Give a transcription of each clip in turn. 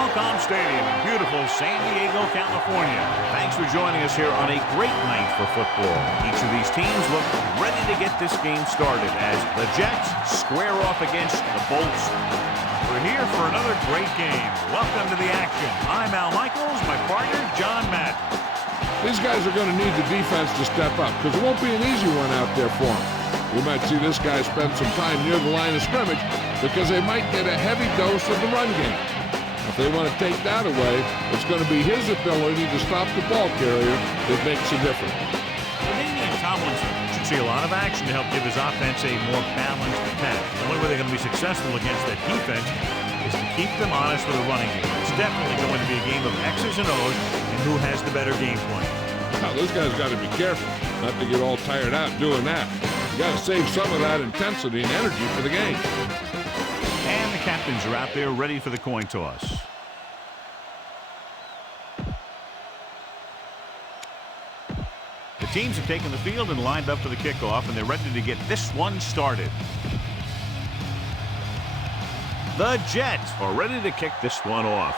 Qualcomm Stadium in beautiful San Diego, California. Thanks for joining us here on a great night for football. Each of these teams look ready to get this game started as the Jets square off against the Bolts. We're here for another great game. Welcome to the action. I'm Al Michaels, my partner, John Madden. These guys are going to need the defense to step up because it won't be an easy one out there for them. We might see this guy spend some time near the line of scrimmage because they might get a heavy dose of the run game. If they want to take that away, it's going to be his ability to stop the ball carrier that makes a difference. LaDainian Tomlinson should see a lot of action to help give his offense a more balanced attack. The only way they're going to be successful against that defense is to keep them honest with a running game. It's definitely going to be a game of X's and O's and who has the better game plan. Now, those guys got to be careful not to get all tired out doing that. You got to save some of that intensity and energy for the game. And the captains are out there ready for the coin toss. The teams have taken the field and lined up for the kickoff, and they're ready to get this one started. The Jets are ready to kick this one off.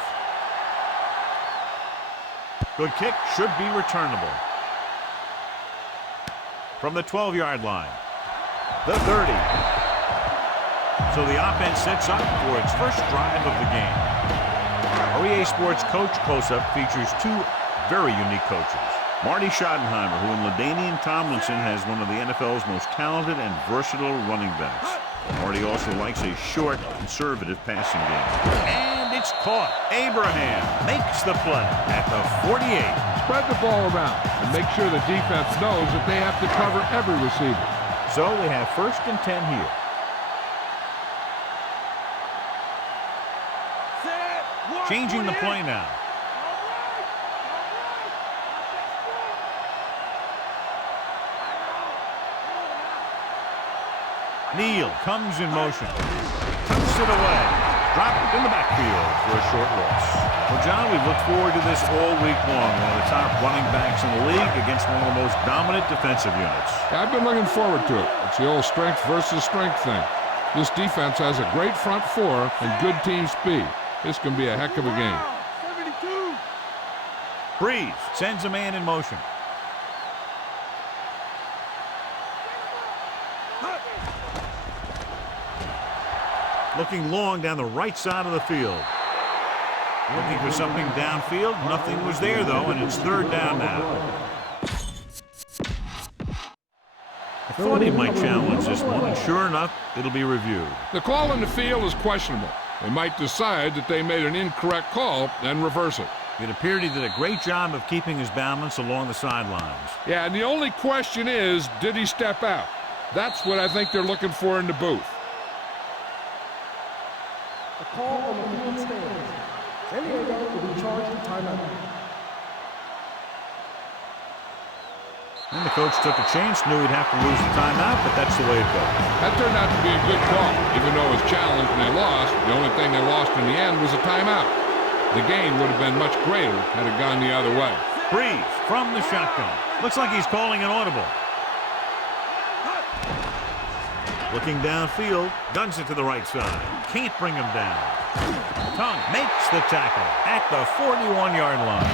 Good kick, should be returnable. From the 12-yard line. The 30. So the offense sets up for its first drive of the game. Our EA Sports Coach Close-Up features two very unique coaches. Marty Schottenheimer, who in LaDainian Tomlinson has one of the NFL's most talented and versatile running backs. Marty also likes a short, conservative passing game. And it's caught. Abraham makes the play at the 48. Spread the ball around and make sure the defense knows that they have to cover every receiver. So they have 1st and 10 here. Changing the play now. Neal comes in motion. Tucks it away. Dropped in the backfield for a short loss. Well, John, we've looked forward to this all week long. One of the top running backs in the league against one of the most dominant defensive units. I've been looking forward to it. It's the old strength versus strength thing. This defense has a great front four and good team speed. This can be a heck of a game. 72. Brees sends a man in motion. Looking long down the right side of the field. Looking for something downfield. Nothing was there, though, and it's 3rd down now. I thought he might challenge this one, and sure enough, it'll be reviewed. The call in the field is questionable. They might decide that they made an incorrect call and reverse it. It appeared he did a great job of keeping his balance along the sidelines. Yeah, and the only question is, did he step out? That's what I think they're looking for in the booth. A call on the field stands. San Diego will be charged with timeout. And the coach took a chance, knew he'd have to lose the timeout, but that's the way it goes. That turned out to be a good call. Even though it was challenged and they lost, the only thing they lost in the end was a timeout. The gain would have been much greater had it gone the other way. Brees from the shotgun. Looks like he's calling an audible. Looking downfield, guns it to the right side. Can't bring him down. Tongue makes the tackle at the 41-yard line.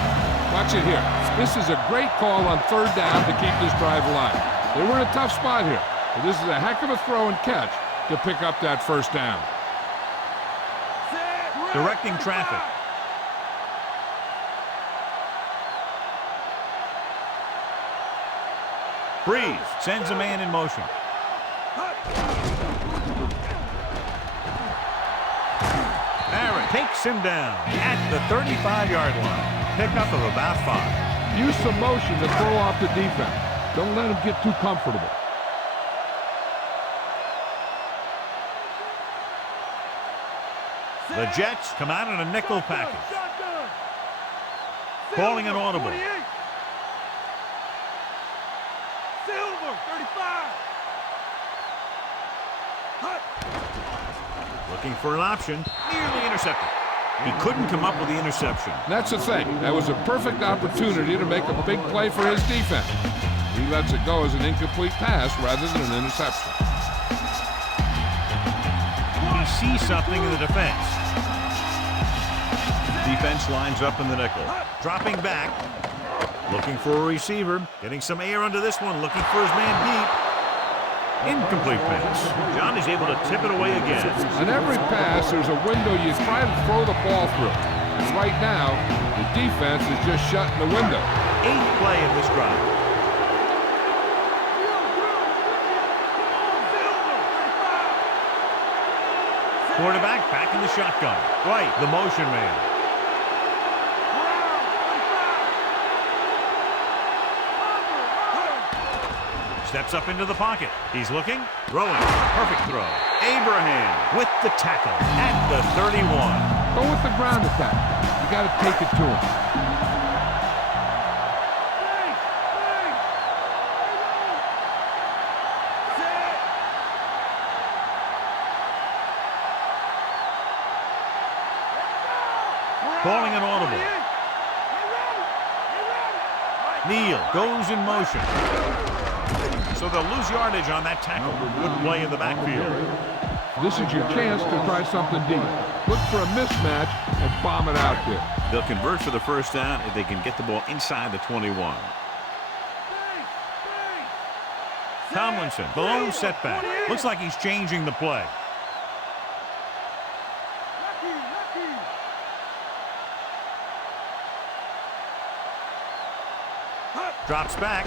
Watch it here. This is a great call on 3rd down to keep this drive alive. They were in a tough spot here, but this is a heck of a throw and catch to pick up that 1st down. Directing traffic. Brees sends a man in motion. Barrett takes him down at the 35-yard line. Pickup of about 5. Use some motion to throw off the defense. Don't let them get too comfortable. The Jets come out in a nickel package. Calling an audible. Silver, 35. Looking for an option. Nearly intercepted. He couldn't come up with the interception. That's the thing. That was a perfect opportunity to make a big play for his defense. He lets it go as an incomplete pass rather than an interception. He sees something in the defense. Defense lines up in the nickel. Dropping back. Looking for a receiver. Getting some air under this one. Looking for his man deep. Incomplete pass. John is able to tip it away again. On every pass, there's a window you try to throw the ball through. And right now, the defense is just shutting the window. 8th play of this drive. Quarterback back in the shotgun. Right, the motion man. Steps up into the pocket. He's looking, throwing. Perfect throw. Abraham with the tackle at the 31. Go with the ground attack. You got to take it to him. Calling an audible. Neal goes in motion. So they'll lose yardage on that tackle. Good play in the backfield. This is your chance to try something deep. Look for a mismatch and bomb it out there. They'll convert for the first down if they can get the ball inside the 21. Tomlinson, the lone setback. Looks like he's changing the play. Drops back.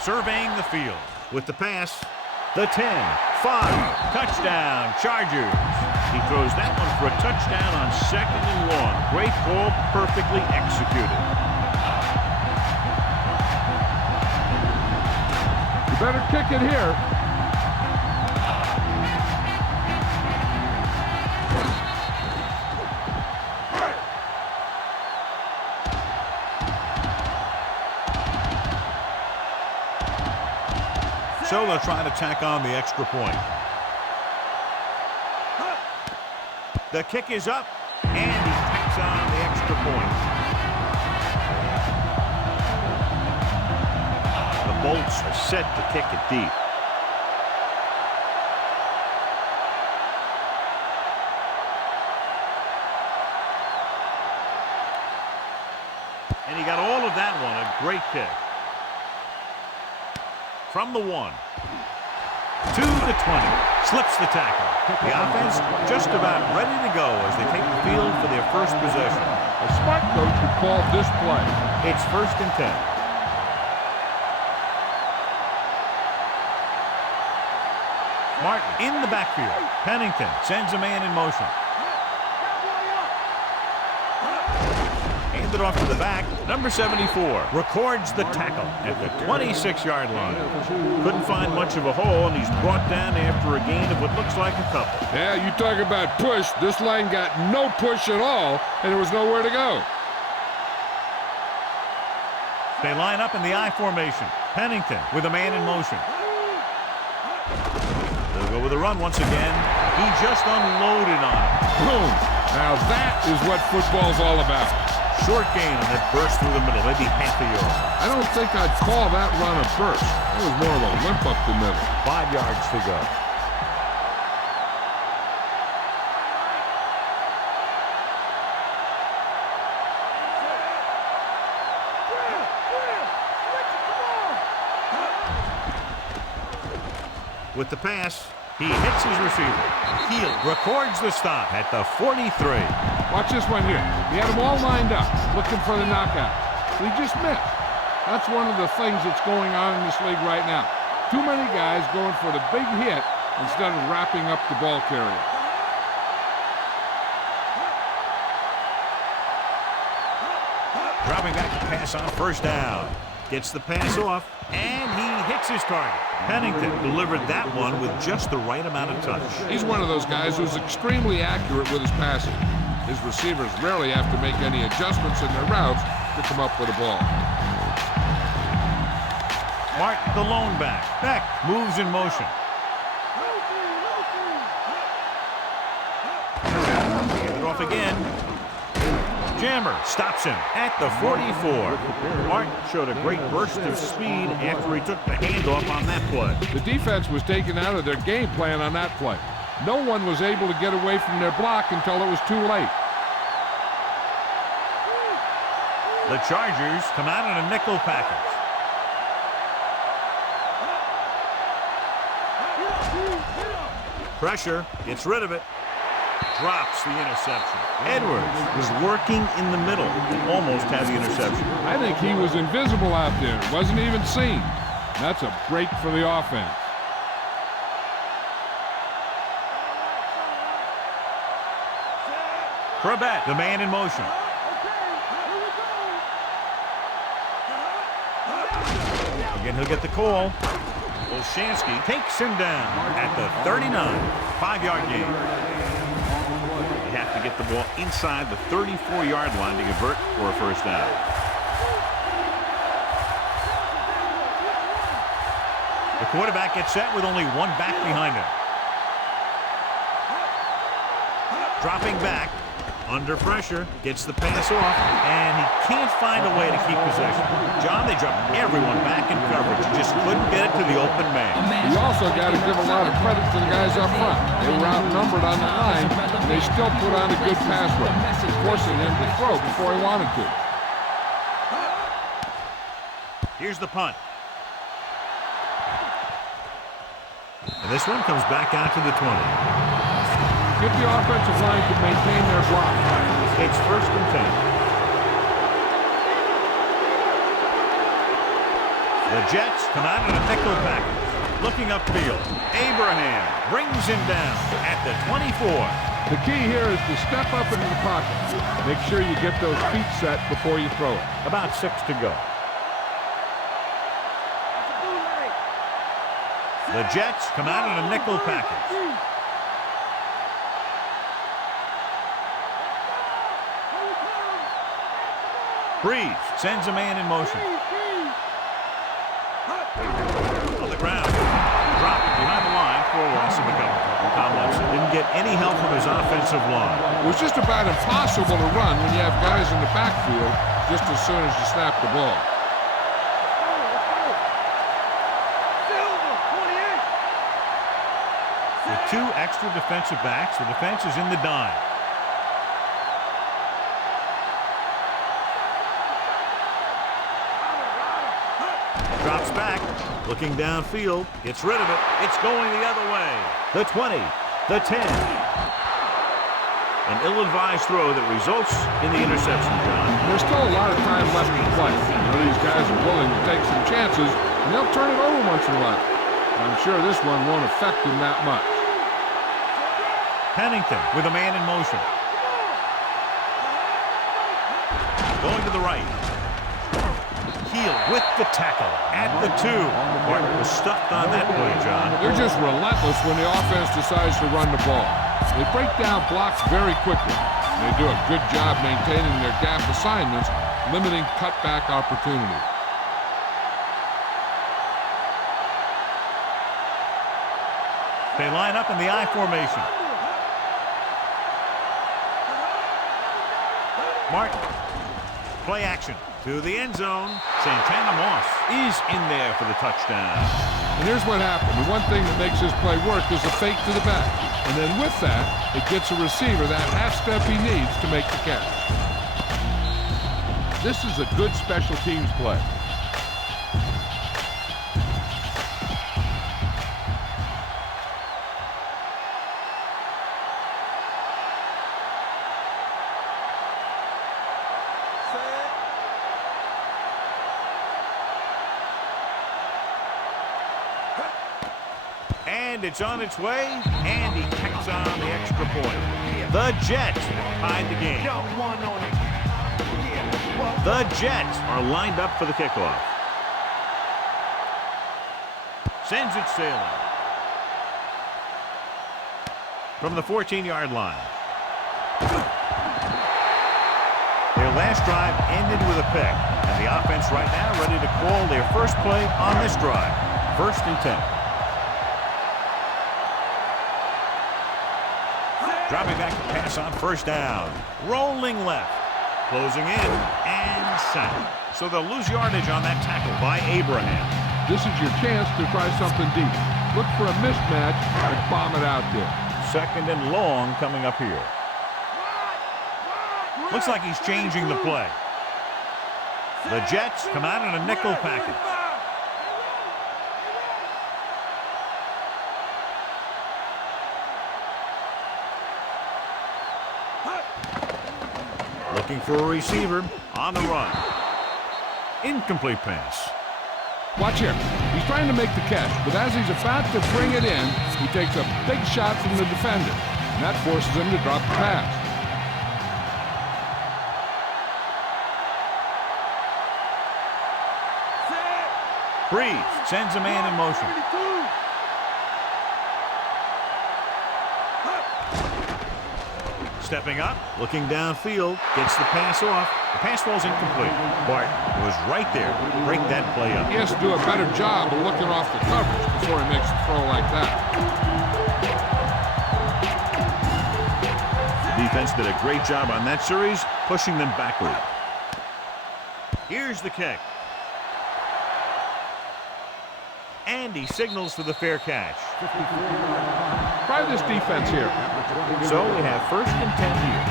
Surveying the field. With the pass. The 10. 5. Touchdown. Chargers. He throws that one for a touchdown on 2nd and long. Great ball. Perfectly executed. You better kick it here. So they'll try to tack on the extra point. The kick is up, and he tacks on the extra point. The Bolts are set to kick it deep. And he got all of that one, a great kick. From the 1 to the 20, slips the tackle. The offense just about ready to go as they take the field for their first possession. A smart coach would call this play. It's 1st and 10. Martin in the backfield. Pennington sends a man in motion. Handed off to the back. Number 74 records the tackle at the 26-yard line. Couldn't find much of a hole, and he's brought down after a gain of what looks like a couple. Yeah, you talk about push. This line got no push at all, and there was nowhere to go. They line up in the I formation. Pennington with a man in motion. They'll go with a run once again. He just unloaded on it. Boom. Now that is what football's all about. Short gain and it burst through the middle, maybe half a yard. I don't think I'd call that run a burst. It was more of a limp up the middle. 5 yards to go. With the pass, he hits his receiver. Hill records the stop at the 43. Watch this one here. He had them all lined up, looking for the knockout. He just missed. That's one of the things that's going on in this league right now. Too many guys going for the big hit instead of wrapping up the ball carrier. Dropping back to pass on 1st down. Gets the pass off, and he hits his target. Pennington delivered that one with just the right amount of touch. He's one of those guys who's extremely accurate with his passing. His receivers rarely have to make any adjustments in their routes to come up with a ball. Martin, the lone back. Beck moves in motion. Hand it off again. Jammer stops him at the 44. Martin showed a great burst of speed after he took the handoff on that play. The defense was taken out of their game plan on that play. No one was able to get away from their block until it was too late. The Chargers come out in a nickel package. Pressure, gets rid of it, drops the interception. Edwards was working in the middle and almost had the interception. I think he was invisible out there. Wasn't even seen. That's a break for the offense. Corbett, the man in motion. Again, he'll get the call. Olshansky takes him down at the 39. 5-yard gain. They have to get the ball inside the 34-yard line to convert for a first down. The quarterback gets set with only one back behind him. Dropping back. Under pressure, gets the pass off, and he can't find a way to keep possession. John, they dropped everyone back in coverage. He just couldn't get it to the open man. You also got to give a lot of credit to the guys up front. They were outnumbered on the line, and they still put on a good pass rush, forcing him to throw before he wanted to. Here's the punt. And this one comes back out to the 20. Get the offensive line to maintain their block. It's 1st and 10. The Jets come out in a nickel package. Looking upfield. Abraham brings him down at the 24. The key here is to step up into the pocket. Make sure you get those feet set before you throw it. About 6 to go. The Jets come out in a nickel package. Brees sends a man in motion. On the ground. Dropped behind the line for a loss of a couple. Tomlinson didn't get any help from his offensive line. It was just about impossible to run when you have guys in the backfield just as soon as you snap the ball. With 2 extra defensive backs, the defense is in the dime. Drops back, looking downfield, gets rid of it. It's going the other way. The 20, the 10. An ill-advised throw that results in the interception, John. There's still a lot of time left to play. These guys are willing to take some chances, and they'll turn it over once in a while. I'm sure this one won't affect them that much. Pennington with a man in motion. Going to the right. Heel with the tackle at the 2. Martin was stuffed on that play, John. They're just relentless when the offense decides to run the ball. They break down blocks very quickly. They do a good job maintaining their gap assignments, limiting cutback opportunity. They line up in the I formation. Martin. Play action to the end zone. Santana Moss is in there for the touchdown. And here's what happened. The one thing that makes this play work is a fake to the back. And then with that, it gets a receiver that half step he needs to make the catch. This is a good special teams play. And it's on its way, and he tacks on the extra point. The Jets tied the game. The Jets are lined up for the kickoff. Sends it sailing. From the 14-yard line. Their last drive ended with a pick, and the offense right now ready to call their first play on this drive. 1st and 10. Dropping back to pass on first down. Rolling left. Closing in and sacked. So they'll lose yardage on that tackle by Abraham. This is your chance to try something deep. Look for a mismatch and bomb it out there. 2nd and long coming up here. Looks like he's changing the play. The Jets come out in a nickel package. Looking for a receiver on the run. Incomplete pass. Watch here. He's trying to make the catch, but as he's about to bring it in, he takes a big shot from the defender, and that forces him to drop the pass. Brees sends a man in motion. Stepping up, looking downfield, gets the pass off. The pass falls incomplete. Barton was right there to break that play up. He has to do a better job of looking off the coverage before he makes a throw like that. The defense did a great job on that series, pushing them backward. Here's the kick. And he signals for the fair catch. Try this defense here. So we have 1st and 10 here.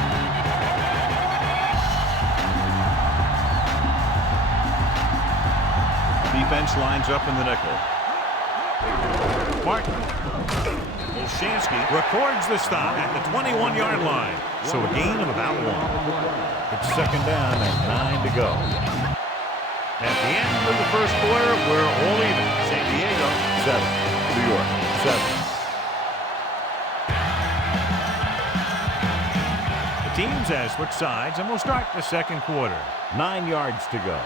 Defense lines up in the nickel. Martin. Olshansky records the stop at the 21-yard line. So a gain of about 1. It's 2nd down and 9 to go. At the end of the first quarter, we're all even. San Diego, 7. New York, 7. The teams have switched sides, and we'll start the second quarter. 9 yards to go.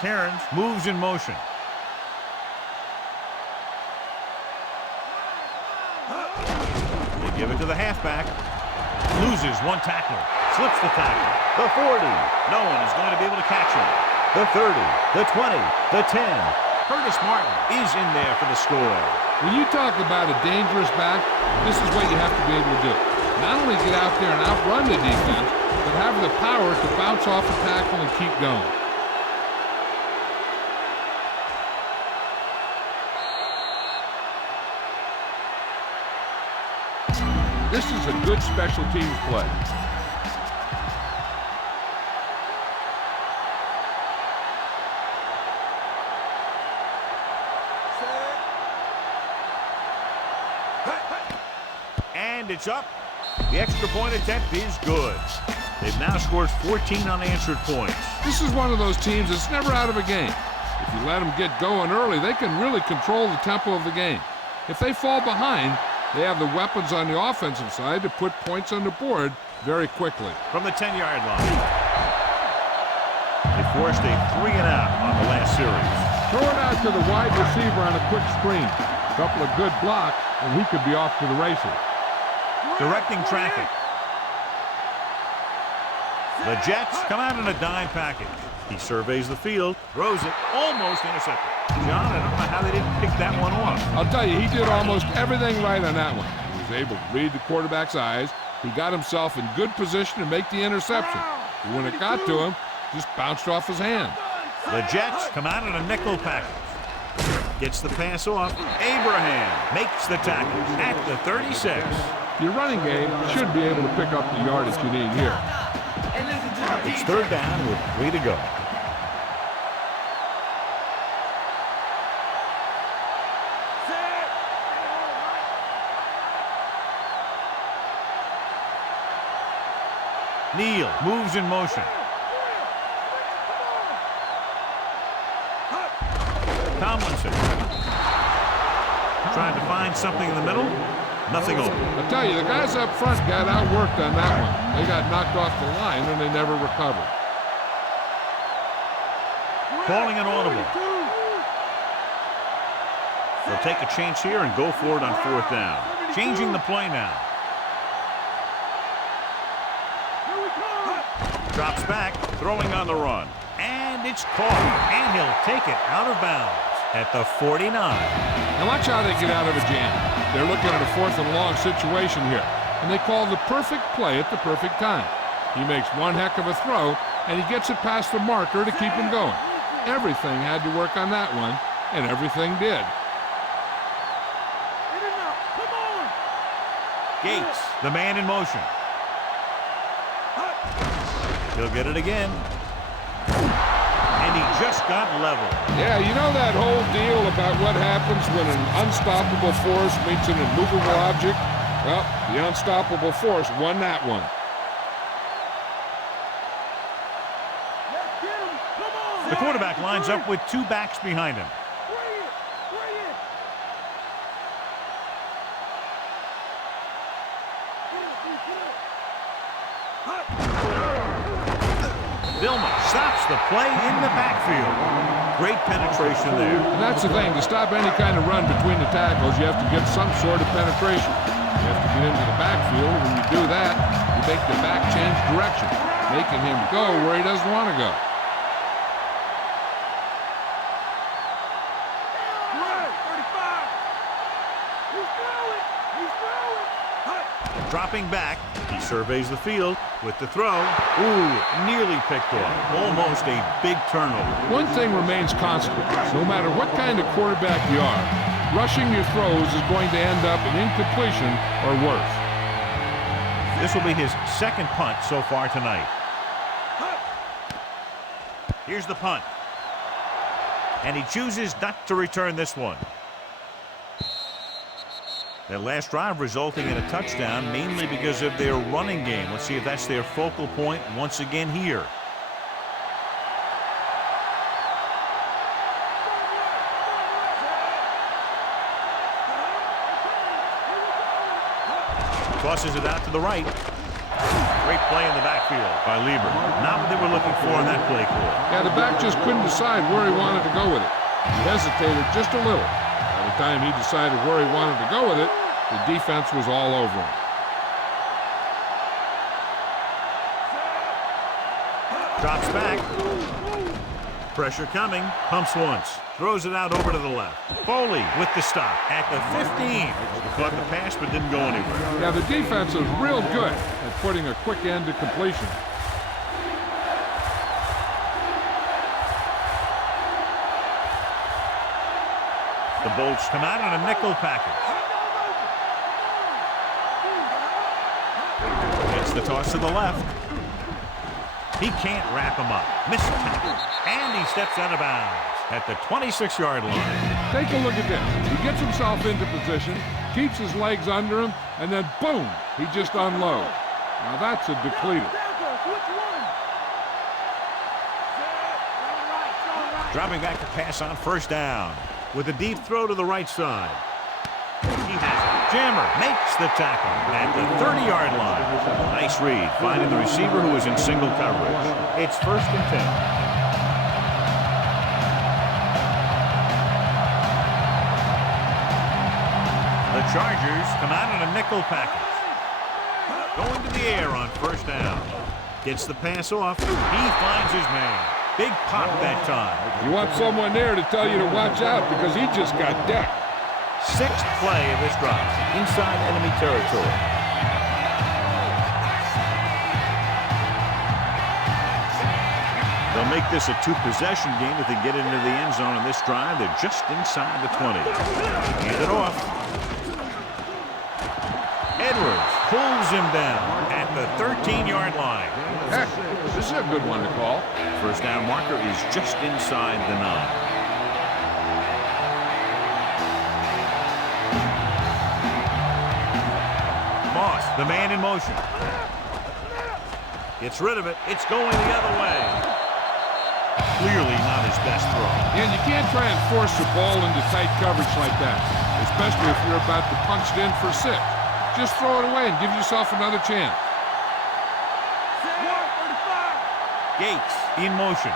Cairns moves in motion. They give it to the halfback. Loses one tackler. Slips the tackle. The 40. No one is going to be able to catch him. The 30. The 20. The 10. Curtis Martin is in there for the score. When you talk about a dangerous back, this is what you have to be able to do. Not only get out there and outrun the defense, but have the power to bounce off a tackle and keep going. This is a good special teams play. And it's up. The extra point attempt is good. They've now scored 14 unanswered points. This is one of those teams that's never out of a game. If you let them get going early, they can really control the tempo of the game. If they fall behind, they have the weapons on the offensive side to put points on the board very quickly. From the 10-yard line. They forced a 3-and-out on the last series. Throw it out to the wide receiver on a quick screen. A couple of good blocks, and he could be off to the races. Directing traffic. The Jets come out in a dime package. He surveys the field, throws it, almost intercepted. John, I don't know how they didn't pick that one off. I'll tell you, he did almost everything right on that one. He was able to read the quarterback's eyes. He got himself in good position to make the interception. But when it got to him, just bounced off his hand. The Jets come out in a nickel package. Gets the pass off. Abraham makes the tackle at the 36. Your running game should be able to pick up the yardage you need here. It's 3rd down with 3 to go. Neal moves in motion. Tomlinson trying to find something in the middle. Nothing open. I'll tell you, the guys up front got outworked on that one. They got knocked off the line and they never recovered. Calling an audible. They'll take a chance here and go for it on 4th down. Changing the play now. Drops back, throwing on the run. And it's caught. And he'll take it out of bounds at the 49. Now watch how they get out of a jam. They're looking at a 4th and long situation here. And they call the perfect play at the perfect time. He makes one heck of a throw, and he gets it past the marker to keep him going. Everything had to work on that one, and everything did. Gates, the man in motion. He'll get it again. And he just got level. Yeah, you know that whole deal about what happens when an unstoppable force meets an immovable object? Well, the unstoppable force won that one. The quarterback lines up with two backs behind him. Vilma stops the play in the backfield. Great penetration there. And that's the thing. To stop any kind of run between the tackles, you have to get some sort of penetration. You have to get into the backfield. When you do that, you make the back change direction, making him go where he doesn't want to go. Dropping back, he surveys the field with the throw. Ooh, nearly picked off. Almost a big turnover. One thing remains constant. No matter what kind of quarterback you are, rushing your throws is going to end up in incompletion or worse. This will be his second punt so far tonight. Here's the punt. And he chooses not to return this one. Their last drive resulting in a touchdown, mainly because of their running game. Let's see if that's their focal point once again here. Tosses it out to the right. Great play in the backfield by Lieber. Not what they were looking for in that play call. Yeah, the back just couldn't decide where he wanted to go with it. He hesitated just a little. By the time he decided where he wanted to go with it, the defense was all over him. Drops back. Pressure coming. Pumps once. Throws it out over to the left. Foley with the stop at the 15. Caught the pass but didn't go anywhere. Yeah, the defense is real good at putting a quick end to completion. The Bolts come out in a nickel package. Gets the toss to the left. He can't wrap him up. Missed tackle. And he steps out of bounds at the 26-yard line. Take a look at this. He gets himself into position, keeps his legs under him, and then boom, he just unloads. Now that's a depleter. Dropping back to pass on first down with a deep throw to the right side. He has it. Jammer makes the tackle at the 30-yard line. Nice read, finding the receiver who was in single coverage. It's 1st and 10. The Chargers come out in a nickel package. Going to the air on first down. Gets the pass off. He finds his man. Big pop that time. You want someone there to tell you to watch out because he just got decked. 6th play of this drive. Inside enemy territory. They'll make this a 2-possession game if they get into the end zone on this drive. They're just inside the 20. Hand it off. Edwards pulls him down at the 13-yard line. Heck, this is a good one to call. First down marker is just inside the 9. Moss, the man in motion. Gets rid of it. It's going the other way. Clearly not his best throw. And you can't try and force the ball into tight coverage like that, especially if you're about to punch it in for 6. Just throw it away and give yourself another chance. Gates in motion.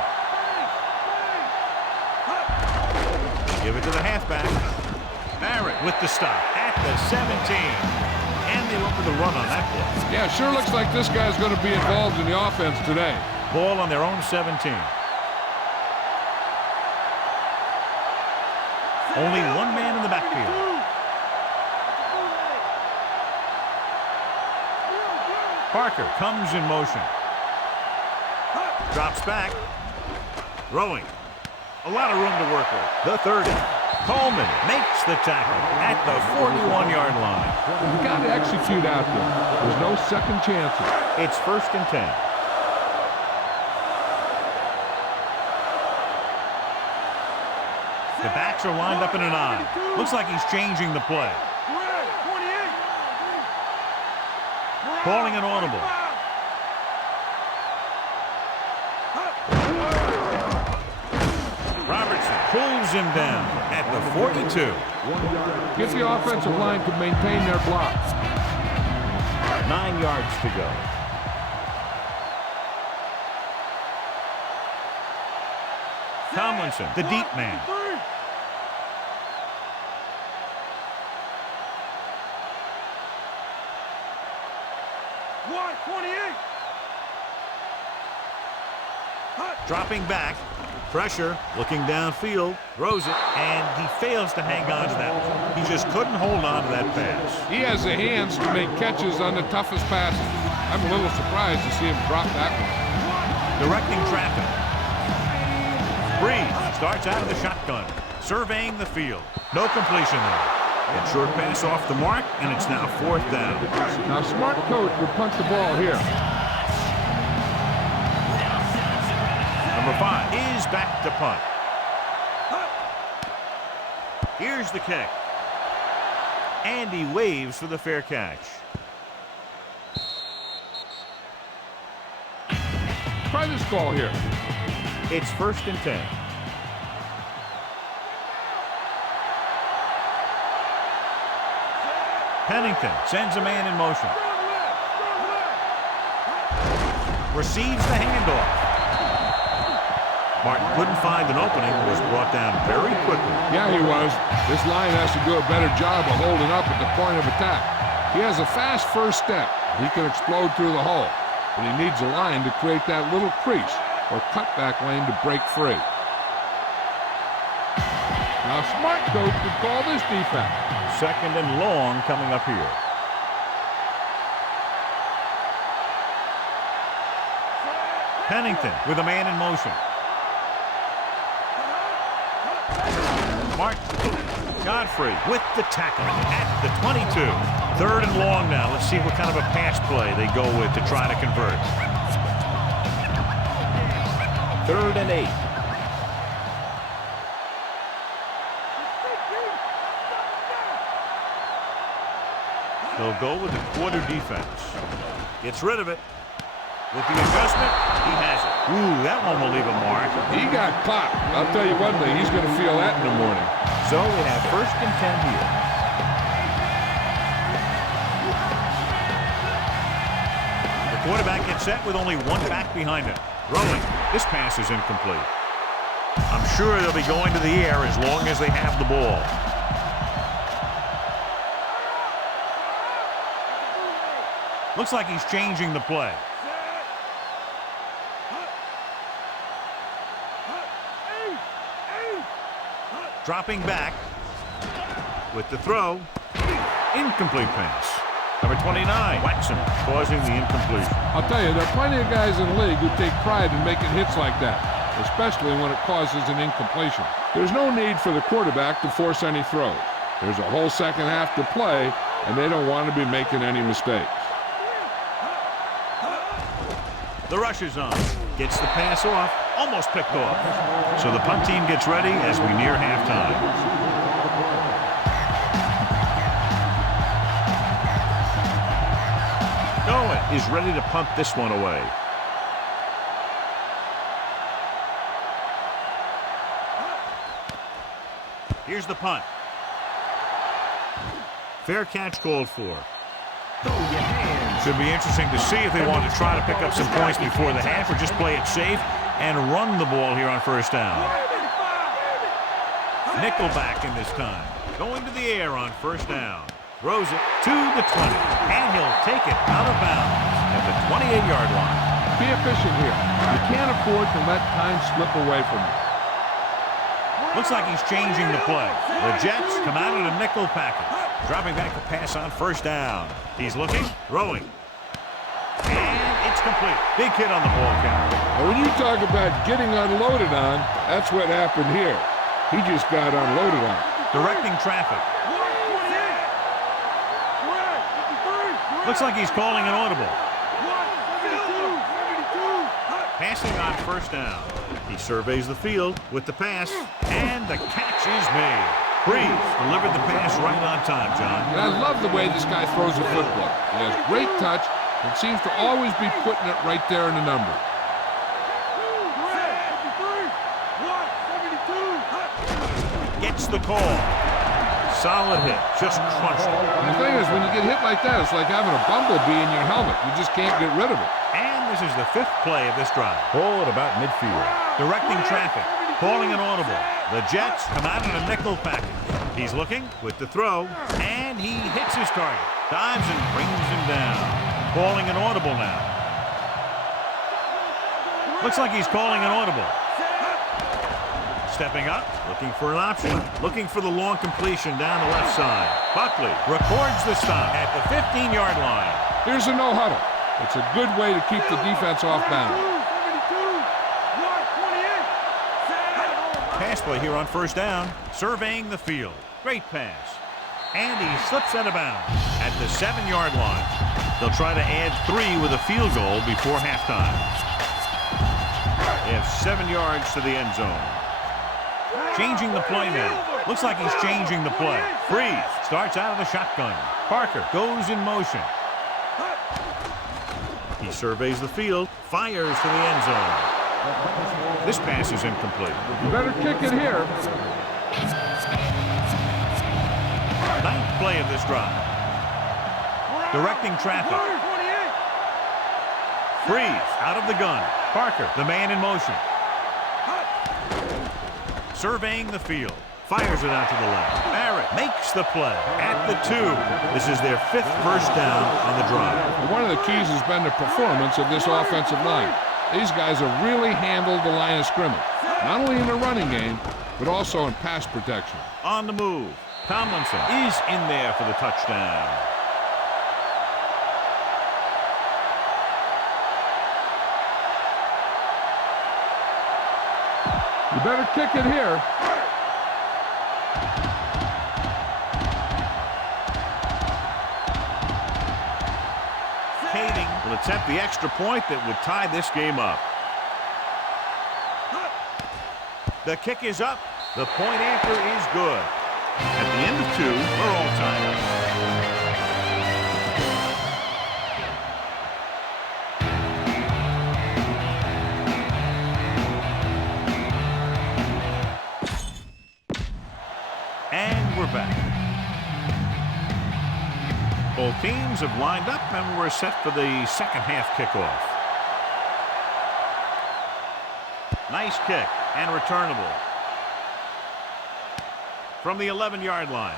Give it to the halfback. Barrett with the stop at the 17. And they went with the run on that play. Yeah, sure looks like this guy's going to be involved in the offense today. Ball on their own 17. Only one man in the backfield. Parker comes in motion. Drops back. Throwing. A lot of room to work with. The 30. Coleman makes the tackle at the 41-yard line. You got to execute out there. There's no second chances. It's 1st and 10. The backs are lined up in an I. Looks like he's changing the play. Calling an audible. Robertson pulls him down at the 42. If the offensive line could maintain their block. 9 yards to go. Tomlinson, the deep man. Dropping back, pressure, looking downfield, throws it, and he fails to hang on to that one. He just couldn't hold on to that pass. He has the hands to make catches on the toughest passes. I'm a little surprised to see him drop that one. Directing traffic. Brees starts out of the shotgun, surveying the field. No completion there. A short pass off the mark, and it's now 4th down. Now, smart coach would punt the ball here. Number 5 is back to punt. Here's the kick. And he waves for the fair catch. Try this ball here. It's 1st and 10. Pennington sends a man in motion. Receives the handoff. Martin couldn't find an opening and was brought down very quickly. Yeah, he was. This line has to do a better job of holding up at the point of attack. He has a fast first step. He can explode through the hole, but he needs a line to create that little crease or cutback lane to break free. Now, smart coach could call this defense. 2nd and long coming up here. Pennington with a man in motion. Martin, Godfrey with the tackle at the 22. 3rd and long now. Let's see what kind of a pass play they go with to try to convert. 3rd and 8. They'll go with the quarter defense. Gets rid of it. With the adjustment, he has it. Ooh, that one will leave a mark. He got caught. I'll tell you one thing, he's going to feel that in the morning. So we have 1st and 10 here. The quarterback gets set with only one back behind him. Throwing. This pass is incomplete. I'm sure they'll be going to the air as long as they have the ball. Looks like he's changing the play. Dropping back with the throw. Incomplete pass. Number 29, Waxham, causing the incompletion. I'll tell you, there are plenty of guys in the league who take pride in making hits like that, especially when it causes an incompletion. There's no need for the quarterback to force any throws. There's a whole second half to play, and they don't want to be making any mistakes. The rush is on. Gets the pass off. Almost picked off. So the punt team gets ready as we near halftime. Owens is ready to punt this one away. Here's the punt. Fair catch called for. Should be interesting to see if they want to try to pick up some points before the half or just play it safe and run the ball here on 1st down. Nickelback in this time. Going to the air on 1st down. Throws it to the 20. And he'll take it out of bounds at the 28-yard line. Be efficient here. You can't afford to let time slip away from you. Looks like he's changing the play. The Jets come out in a nickel package. Dropping back to pass on 1st down. He's looking, throwing. And it's complete. Big hit on the ball count. Now, when you talk about getting unloaded on, that's what happened here. He just got unloaded on. Directing traffic. Looks like he's calling an audible. Passing on first down. He surveys the field with the pass, and the catch is made. Brees delivered the pass right on time, John. And I love the way this guy throws the football. He has great touch and seems to always be putting it right there in the number. Gets the call. Solid hit. Just crunched it. And the thing is, when you get hit like that, it's like having a bumblebee in your helmet. You just can't get rid of it. And this is the 5th play of this drive. Ball at about midfield. Directing traffic. Calling an audible. The Jets come out in a nickel package. He's looking with the throw, and he hits his target. Dives and brings him down. Calling an audible now. Looks like he's calling an audible. Stepping up, looking for an option. Looking for the long completion down the left side. Buckley records the stop at the 15-yard line. Here's a no-huddle. It's a good way to keep the defense off balance. Pass play here on first down. Surveying the field. Great pass. And he slips out of bounds at the 7-yard line. They'll try to add 3 with a field goal before halftime. They have 7 yards to the end zone. Changing the play now. Looks like he's changing the play. Brees starts out of the shotgun. Parker goes in motion. He surveys the field, fires to the end zone. This pass is incomplete. You better kick it here. 9th play of this drive. Directing traffic. Brees out of the gun. Parker, the man in motion. Surveying the field. Fires it out to the left. Barrett makes the play at the 2. This is their 5th first down on the drive. One of the keys has been the performance of this offensive line. These guys have really handled the line of scrimmage, not only in the running game, but also in pass protection. On the move. Tomlinson is in there for the touchdown. You better kick it here. Kading will attempt the extra point that would tie this game up. The kick is up. The point after is good. At the end of 2, we're all tied up. And we're back. Both teams have lined up and we're set for the second half kickoff. Nice kick and returnable. From the 11-yard line.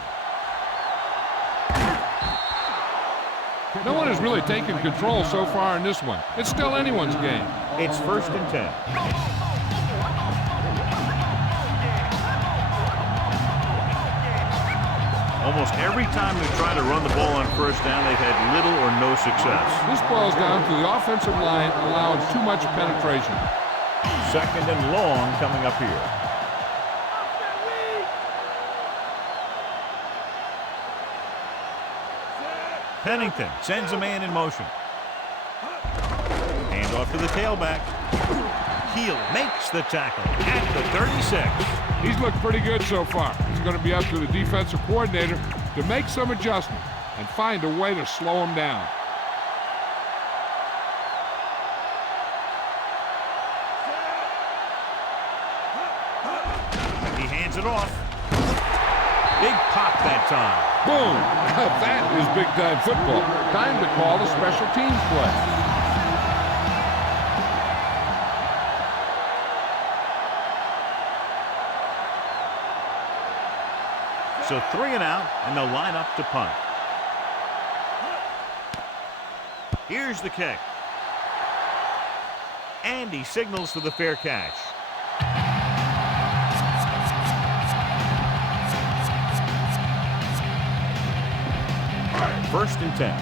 No one has really taken control so far in this one. It's still anyone's game. It's 1st and 10. Almost every time they try to run the ball on first down, they've had little or no success. This boils down to the offensive line allowing too much penetration. 2nd and long coming up here. Pennington sends a man in motion. Hand off to the tailback. Heel makes the tackle at the 36. He's looked pretty good so far. It's going to be up to the defensive coordinator to make some adjustments and find a way to slow him down. He hands it off. Big pop that time. Boom! That is big-time football. Time to call a special teams play. So 3 and out, and they'll line up to punt. Here's the kick. And he signals for the fair catch. First and 10.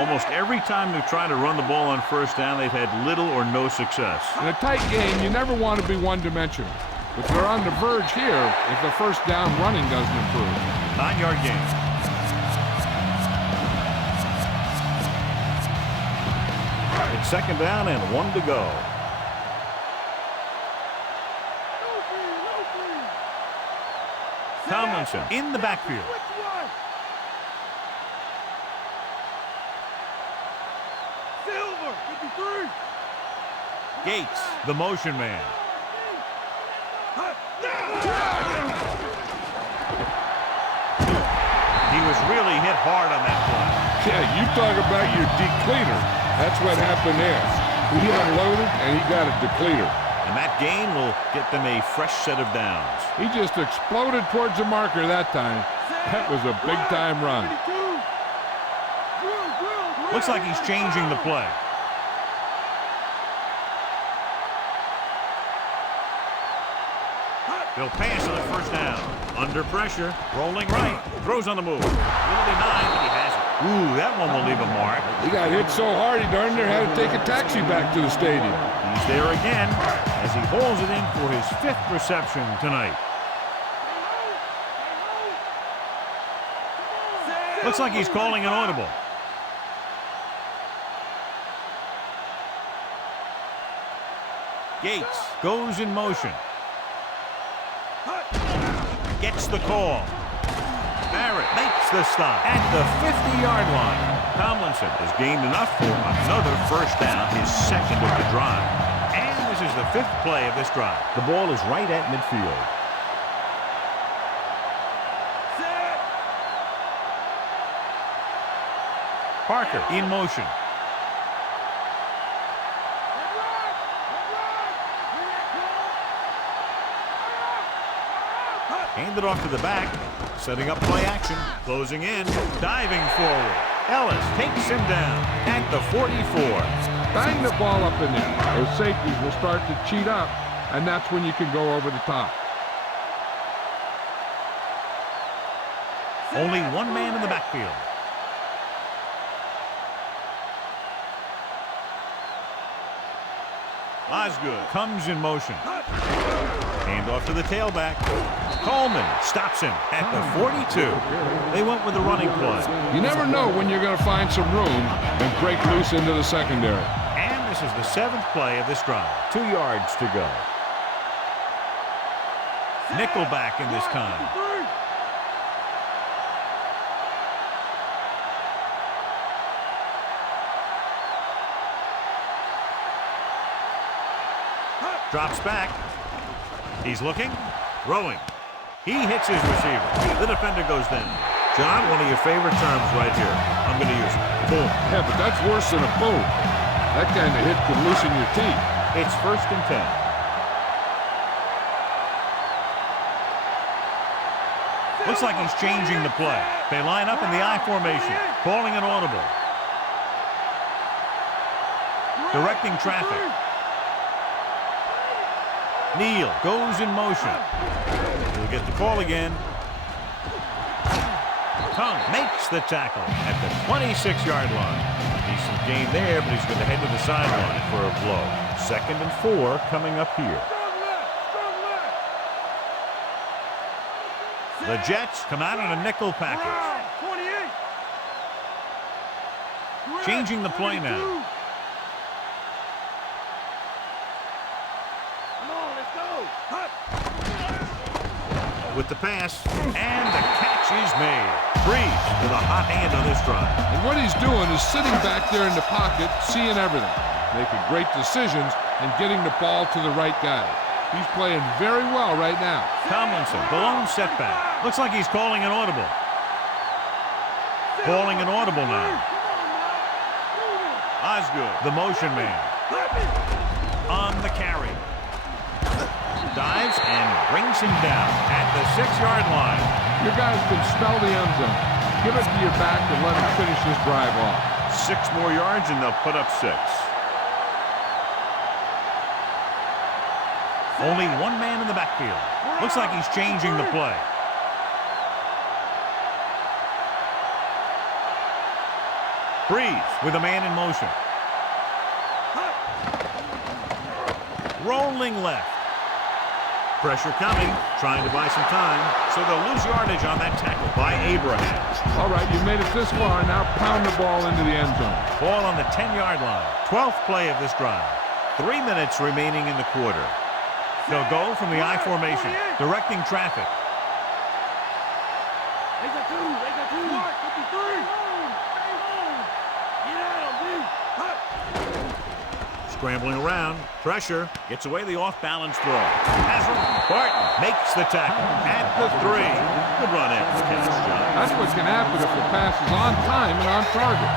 Almost every time they've tried to run the ball on first down, they've had little or no success. In a tight game, you never want to be one-dimensional. But they're on the verge here if the first down running doesn't improve. 9-yard gain. It's second down and 1 to go. Tomlinson in the backfield. Gates, the motion man. He was really hit hard on that play. Yeah, you talk about your depleter. That's what happened there. He unloaded, and he got a depleter. And that gain will get them a fresh set of downs. He just exploded towards the marker that time. That was a big-time run. Looks like he's changing the play. They'll pass on the first down. Under pressure, rolling right, throws on the move. Will be 9, but he has it. Ooh, that one will leave a mark. He got hit so hard he darn near had to take a taxi back to the stadium. He's there again as he holds it in for his 5th reception tonight. Looks like he's calling an audible. Gates goes in motion. Gets the call. Barrett makes the stop at the 50-yard line. Tomlinson has gained enough for another first down, his 2nd of the drive. And this is the 5th play of this drive. The ball is right at midfield. Parker in motion. Handed off to the back, setting up play action, closing in, diving forward. Ellis takes him down at the 44. Bang the ball up in there. Those safeties will start to cheat up, and that's when you can go over the top. Only one man in the backfield. Osgood comes in motion. Hand off to the tailback. Coleman stops him at the 42. They went with the running play. You never know when you're going to find some room and break loose into the secondary. And this is the 7th play of this drive. 2 yards to go. Nickelback in this time. Drops back. He's looking, throwing. He hits his receiver. The defender goes down. John, one of your favorite terms right here. I'm going to use it. Boom. Yeah, but that's worse than a boom. That kind of hit could loosen your teeth. It's 1st and 10. Looks like he's changing the play. They line up in the I formation, calling an audible. Directing traffic. Neal goes in motion. He'll get the call again. Tongue makes the tackle at the 26-yard line. Decent gain there, but he's going to head to the sideline for a blow. 2nd and 4 coming up here. The Jets come out in a nickel package. Changing the play now. With the pass, and the catch is made. Brees with a hot hand on this drive. And what he's doing is sitting back there in the pocket, seeing everything, making great decisions, and getting the ball to the right guy. He's playing very well right now. Tomlinson, the lone setback. Looks like he's calling an audible. Calling an audible now. Osgood, the motion man. On the carry. Dives and brings him down at the 6-yard line. Your guys can spell the end zone. Give it to your back and let him finish this drive off. 6 more yards and they'll put up 6. Only one man in the backfield. Looks like he's changing the play. Brees with a man in motion. Rolling left. Pressure coming, trying to buy some time, so they'll lose yardage on that tackle by Abraham. All right, you made it this far. Now pound the ball into the end zone. Ball on the 10-yard line. 12th play of this drive. 3 minutes remaining in the quarter. They'll go from the I formation, directing traffic. Scrambling around, pressure, gets away the off-balance throw. Barton makes the tackle at the 3. Good run after the catch, John. That's what can happen if the pass is on time and on target.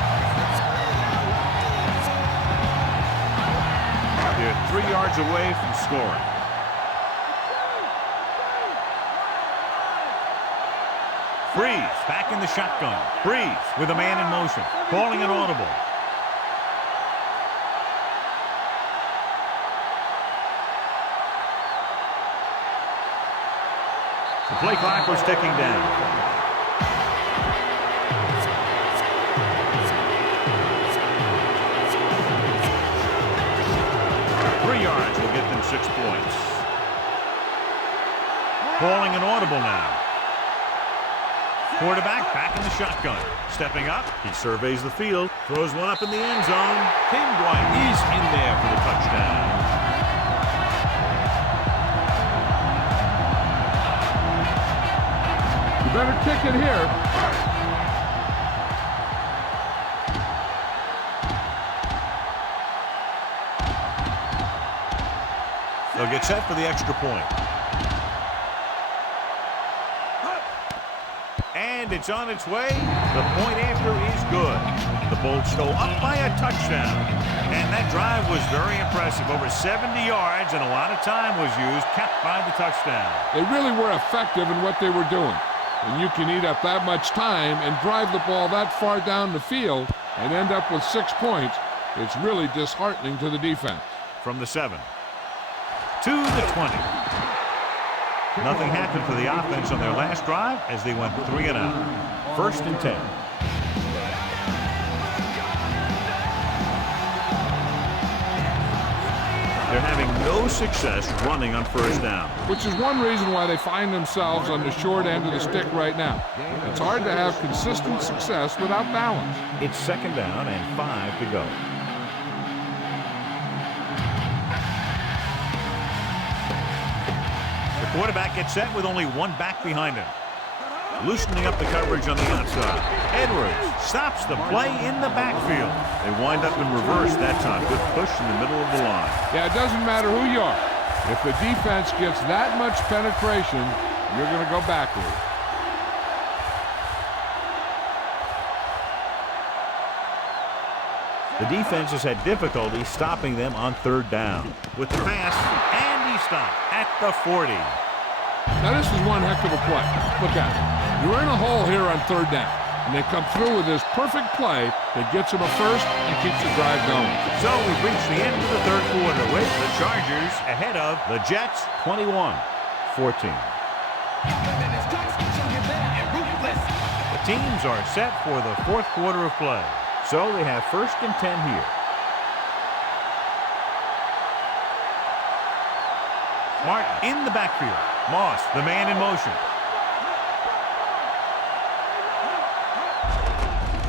They're 3 yards away from scoring. Brees back in the shotgun. Brees with a man in motion, calling an audible. The play clock was ticking down. Three yards will get them 6 points. Calling an audible now. Quarterback back in the shotgun. Stepping up, he surveys the field, throws one up in the end zone. Tim Dwight is in there for the touchdown. Better kick it here. They'll get set for the extra point. And it's on its way. The point after is good. The Bolts go up by a touchdown. And that drive was very impressive. Over 70 yards and a lot of time was used, kept by the touchdown. They really were effective in what they were doing. And you can eat up that much time and drive the ball that far down the field and end up with 6 points. It's really disheartening to the defense. From the 7 to the 20. Nothing happened for the offense on their last drive as they went 3 and out. 1st and 10. They're having no success running on 1st down. Which is one reason why they find themselves on the short end of the stick right now. It's hard to have consistent success without balance. It's 2nd down and 5 to go. The quarterback gets set with only one back behind him. Loosening up the coverage on the outside. Edwards stops the play in the backfield. They wind up in reverse that time. Good push in the middle of the line. Yeah, it doesn't matter who you are. If the defense gets that much penetration, you're going to go backward. The defense has had difficulty stopping them on 3rd down. With the pass, and he stopped at the 40. Now this is one heck of a play. Look at it. You're in a hole here on 3rd down, and they come through with this perfect play that gets them a first and keeps the drive going. So we've reached the end of the 3rd quarter with the Chargers ahead of the Jets 21-14. The teams are set for the 4th quarter of play. So they have 1st and 10 here. Martin in the backfield. Moss, the man in motion.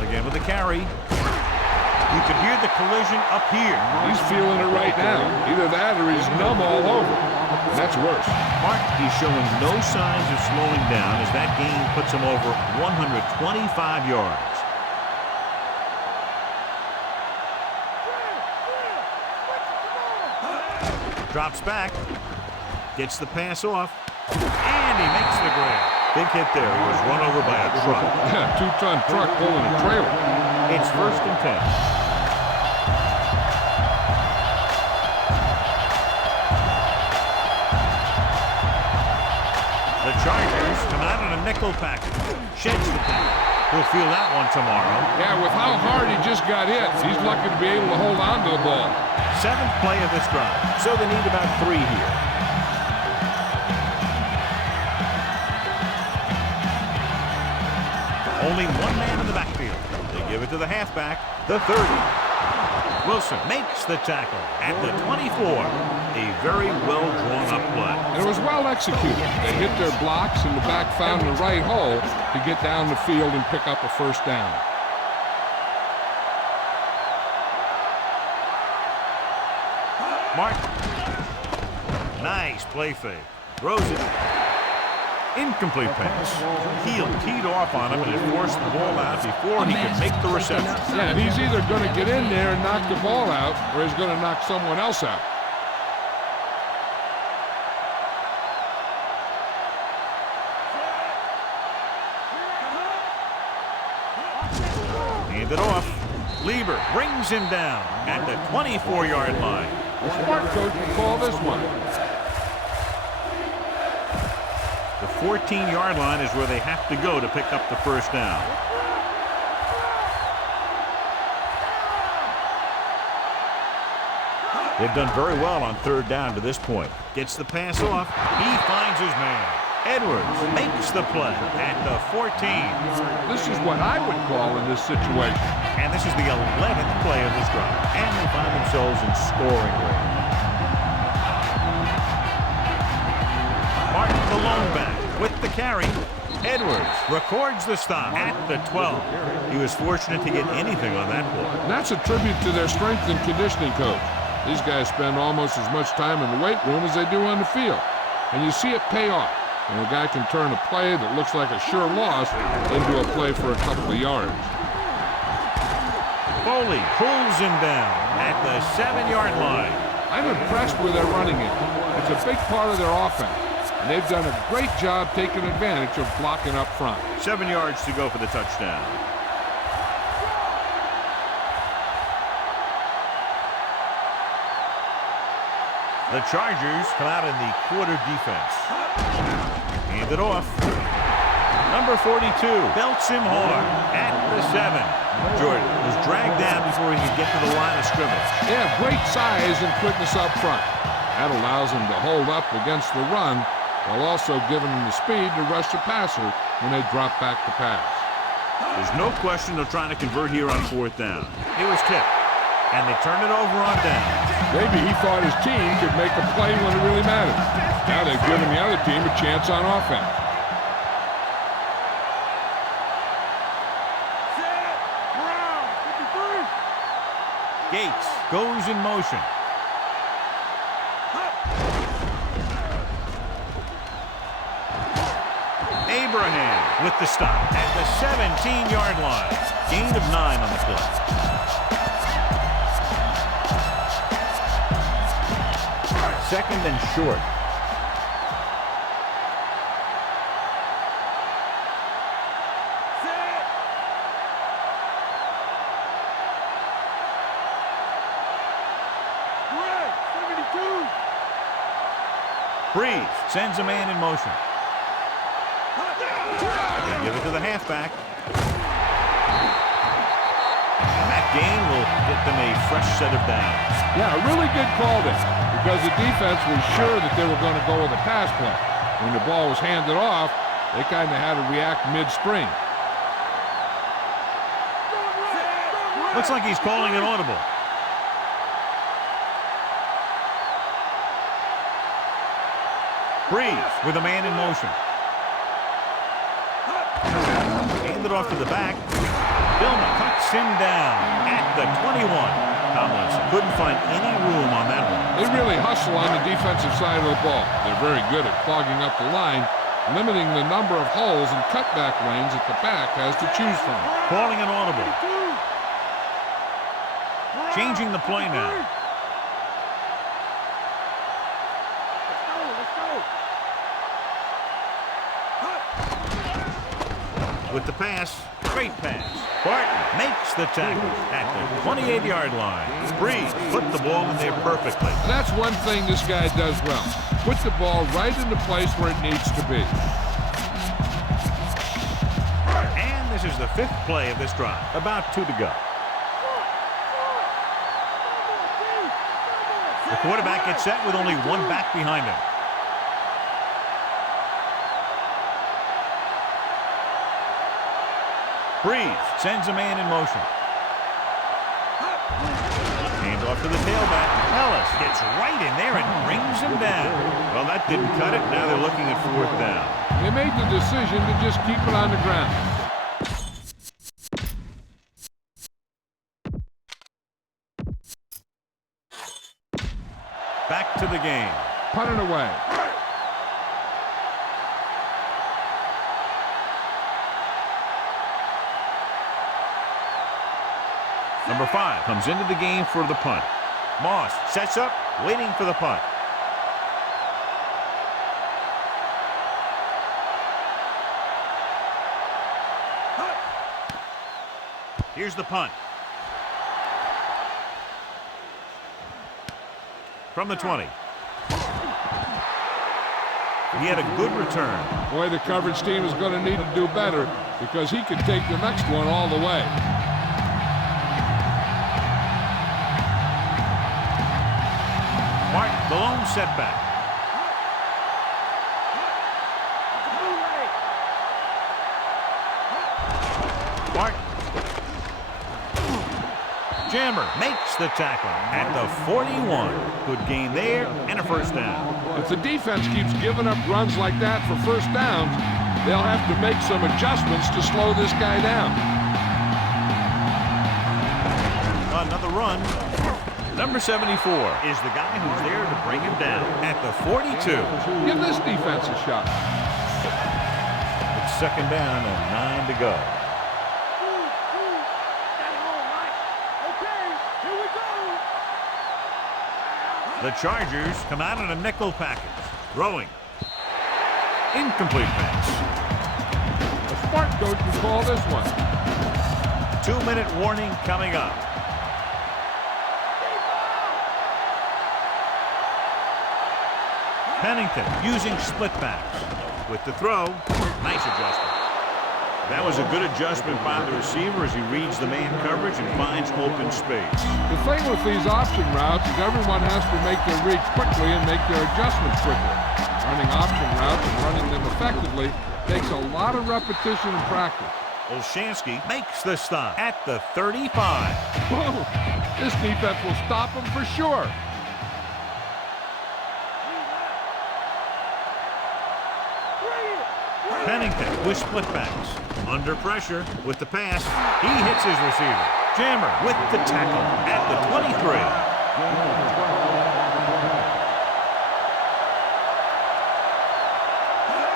Again with the carry. You can hear the collision up here. He's feeling it right now. Either that or he's numb all over. And that's worse. Martin, he's showing no signs of slowing down as that gain puts him over 125 yards. Drops back. Gets the pass off. And he makes the grab. Big hit there. He was run over by a truck. Yeah, 2-ton truck pulling a trailer. It's 1st and 10. The Chargers come out in a nickel package. Sheds the pack. We'll feel that one tomorrow. Yeah, with how hard he just got hit, he's lucky to be able to hold on to the ball. 7th play of this drive. So they need about 3 here. Only one man in the backfield. They give it to the halfback, the 30. Wilson makes the tackle at the 24. A very well-drawn-up play. And it was well executed. They hit their blocks, and the back found the right hole to get down the field and pick up a first down. Martin. Nice play fake. Throws it. Incomplete pass. Heel teed off on him, and it forced the ball out before he could make the reception. Yeah, and he's either going to get in there and knock the ball out, or he's going to knock someone else out. Hand it off. Lieber brings him down at the 24-yard line. The smart coach will call this one. The 14-yard line is where they have to go to pick up the first down. They've done very well on third down to this point. Gets the pass off. He finds his man. Edwards makes the play at the 14. This is what I would call in this situation. And this is the 11th play of this drive. And they find themselves in scoring range. Martin, the lone back, with the carry. Edwards records the stop at the 12. He was fortunate to get anything on that play. And that's a tribute to their strength and conditioning coach. These guys spend almost as much time in the weight room as they do on the field. And you see it pay off. And a guy can turn a play that looks like a sure loss into a play for a couple of yards. Foley pulls him down at the 7-yard line. I'm impressed with their running game. It's a big part of their offense. And they've done a great job taking advantage of blocking up front. 7 yards to go for the touchdown. The Chargers come out in the quarter defense. Hand it off. Number 42 belts him hard at the 7. Jordan was dragged down before he could get to the line of scrimmage. Yeah, great size and quickness up front. That allows him to hold up against the run while also giving him the speed to rush the passer when they drop back to pass. There's no question of trying to convert here on fourth down. It was tipped, and they turned it over on down. Maybe he thought his team could make a play when it really mattered. Now they've given the other team a chance on offense. Gates goes in motion. Abraham with the stop at the 17-yard line. Gain of 9 on the play. Second and short. Brees sends a man in motion. They give it to the halfback. And that gain will get them a fresh set of downs. Yeah, a really good call there, because the defense was sure that they were going to go with a pass play. When the ball was handed off, they kind of had to react mid-spring. Looks like he's calling an audible. Brees with a man in motion. Hand it off to the back. Dillman cuts him down at the 21. Tomlinson couldn't find any room on that one. They really hustle on the defensive side of the ball. They're very good at clogging up the line, limiting the number of holes and cutback lanes that the back has to choose from. Calling an audible. Changing the play now. With the pass, great pass. Barton makes the tackle at the 28-yard line. Brees put the ball in there perfectly. And that's one thing this guy does well. Put the ball right in the place where it needs to be. And this is the 5th play of this drive. About 2 to go. The quarterback gets set with only one back behind him. Brees sends a man in motion. Hand off to the tailback. Ellis gets right in there and brings him down. Well, that didn't cut it. Now they're looking at 4th down. They made the decision to just keep it on the ground. Back to the game. Punt it away. Number 5 comes into the game for the punt. Moss sets up, waiting for the punt. Here's the punt. From the 20. He had a good return. Boy, the coverage team is going to need to do better because he could take the next one all the way. Martin, the lone setback. Martin. Jammer makes the tackle at the 41. Good gain there and a 1st down. If the defense keeps giving up runs like that for 1st downs, they'll have to make some adjustments to slow this guy down. Another run. Number 74 is the guy who's there to bring him down at the 42. Give this defense a shot. It's 2nd down and 9 to go. The Chargers come out in a nickel package. Throwing. Incomplete pass. A smart coach would call this one. 2-minute warning coming up. Pennington using split backs. With the throw, nice adjustment. That was a good adjustment by the receiver as he reads the man coverage and finds open space. The thing with these option routes is everyone has to make their read quickly and make their adjustments quickly. Running option routes and running them effectively takes a lot of repetition and practice. Olshansky makes the stop at the 35. Whoa, this defense will stop him for sure. Pennington with split backs. Under pressure with the pass. He hits his receiver. Jammer with the tackle at the 23.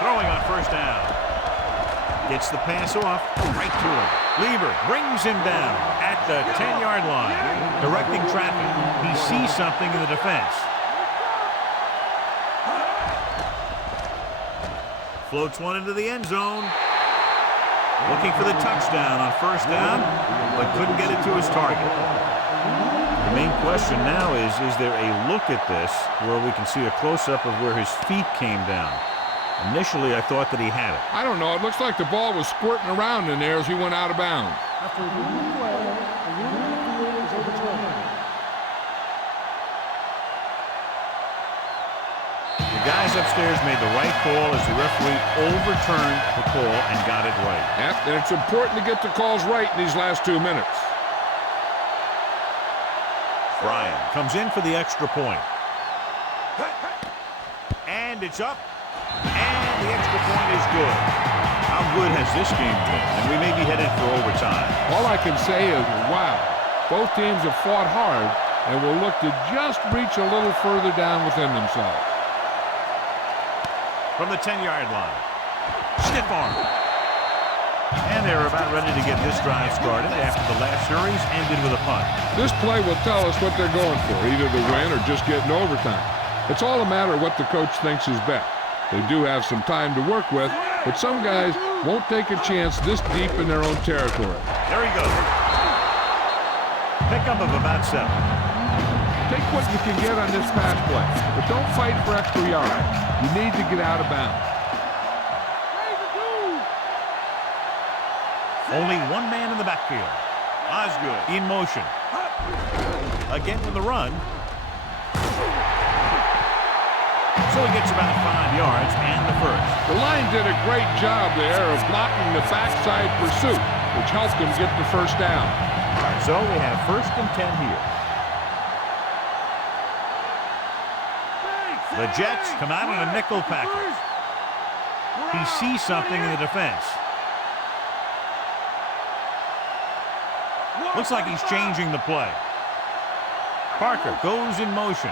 Throwing on 1st down. Gets the pass off right to him. Lieber brings him down at the 10-yard line. Directing traffic. He sees something in the defense. Floats one into the end zone. Looking for the touchdown on 1st down, but couldn't get it to his target. The main question now is there a look at this where we can see a close-up of where his feet came down? Initially, I thought that he had it. I don't know. It looks like the ball was squirting around in there as he went out of bounds. After a ruling play, the ruling of the field is overturned. The guys upstairs made the right call as the referee overturned the call and got it right. And it's important to get the calls right in these last 2 minutes. Bryan comes in for the extra point. And it's up. And the extra point is good. How good has this game been? And we may be headed for overtime. All I can say is, wow. Both teams have fought hard and will look to just reach a little further down within themselves. From the 10-yard line. Stiff arm. And they're about ready to get this drive started after the last series ended with a punt. This play will tell us what they're going for, either to win or just get in overtime. It's all a matter of what the coach thinks is best. They do have some time to work with, but some guys won't take a chance this deep in their own territory. There he goes. Pickup of about 7. Take what you can get on this pass play, but don't fight for extra yards. You need to get out of bounds. Only one man in the backfield. Osgood in motion. Again with the run. So he gets about 5 yards and the first. The line did a great job there of blocking the backside pursuit. which helped him get the first down. So we have 1st and 10 here. The Jets come out in a nickel package. He sees something in the defense. Looks like he's changing the play. Parker goes in motion.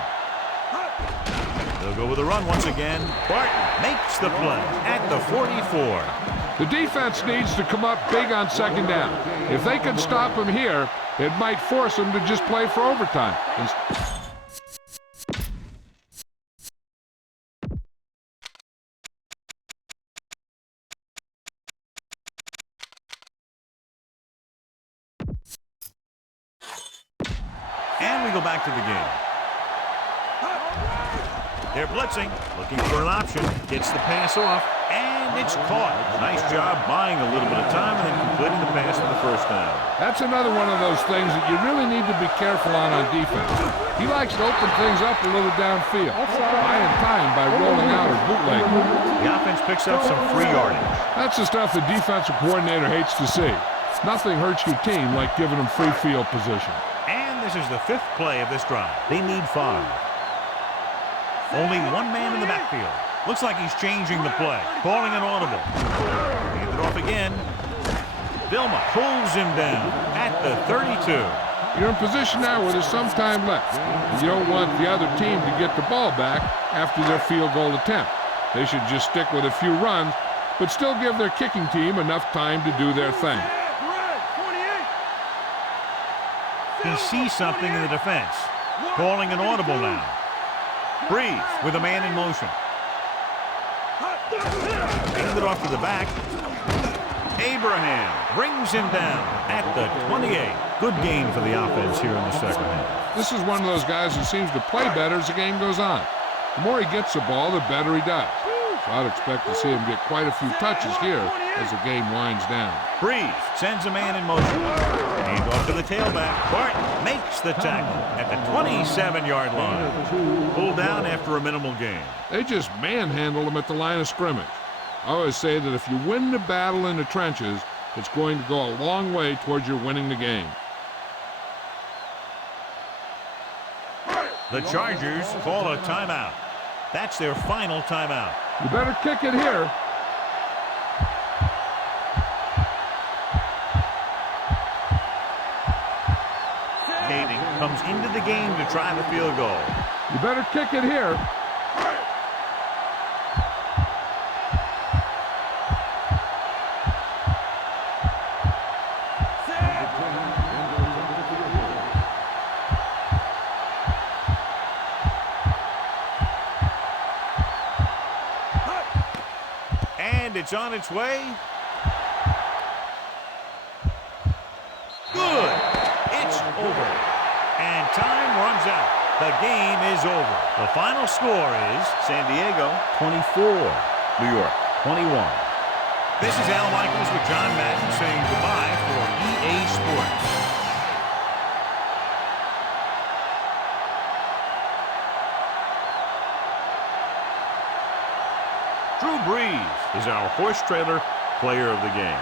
They'll go with a run once again. Barton makes the play at the 44. The defense needs to come up big on 2nd down. If they can stop him here, it might force him to just play for overtime. And we go back to the game. They're blitzing, looking for an option. Gets the pass off, and it's caught. Nice job buying a little bit of time and then completing the pass for the 1st down. That's another one of those things that you really need to be careful on defense. He likes to open things up a little downfield, buying time by rolling out or bootlegging. The offense picks up some free yardage. That's the stuff the defensive coordinator hates to see. Nothing hurts your team like giving them free field position. And this is the 5th play of this drive. They need 5. Only one man in the backfield. Looks like he's changing the play. Calling an audible. Hand it off again. Vilma pulls him down at the 32. You're in position now where there's some time left. And you don't want the other team to get the ball back after their field goal attempt. They should just stick with a few runs, but still give their kicking team enough time to do their thing. He sees something in the defense. Calling an audible now. Brees with a man in motion. Hand it off to the back. Abraham brings him down at the 28. Good gain for the offense here in the 2nd half. This is one of those guys who seems to play better as the game goes on. The more he gets the ball, the better he does. So I'd expect to see him get quite a few touches here as the game winds down. Brees sends a man in motion. Hand off to the tailback. Barton makes the tackle at the 27-yard line. Pulled down after a minimal gain. They just manhandled him at the line of scrimmage. I always say that if you win the battle in the trenches, it's going to go a long way towards your winning the game. The Chargers call a timeout. That's their final timeout. You better kick it here. Kading comes into the game to try the field goal. You better kick it here. And it's on its way. Good. It's over. And time runs out. The game is over. The final score is San Diego 24, New York 21. This is Al Michaels with John Madden saying goodbye for EA Sports. Drew Brees is our horse trailer player of the game.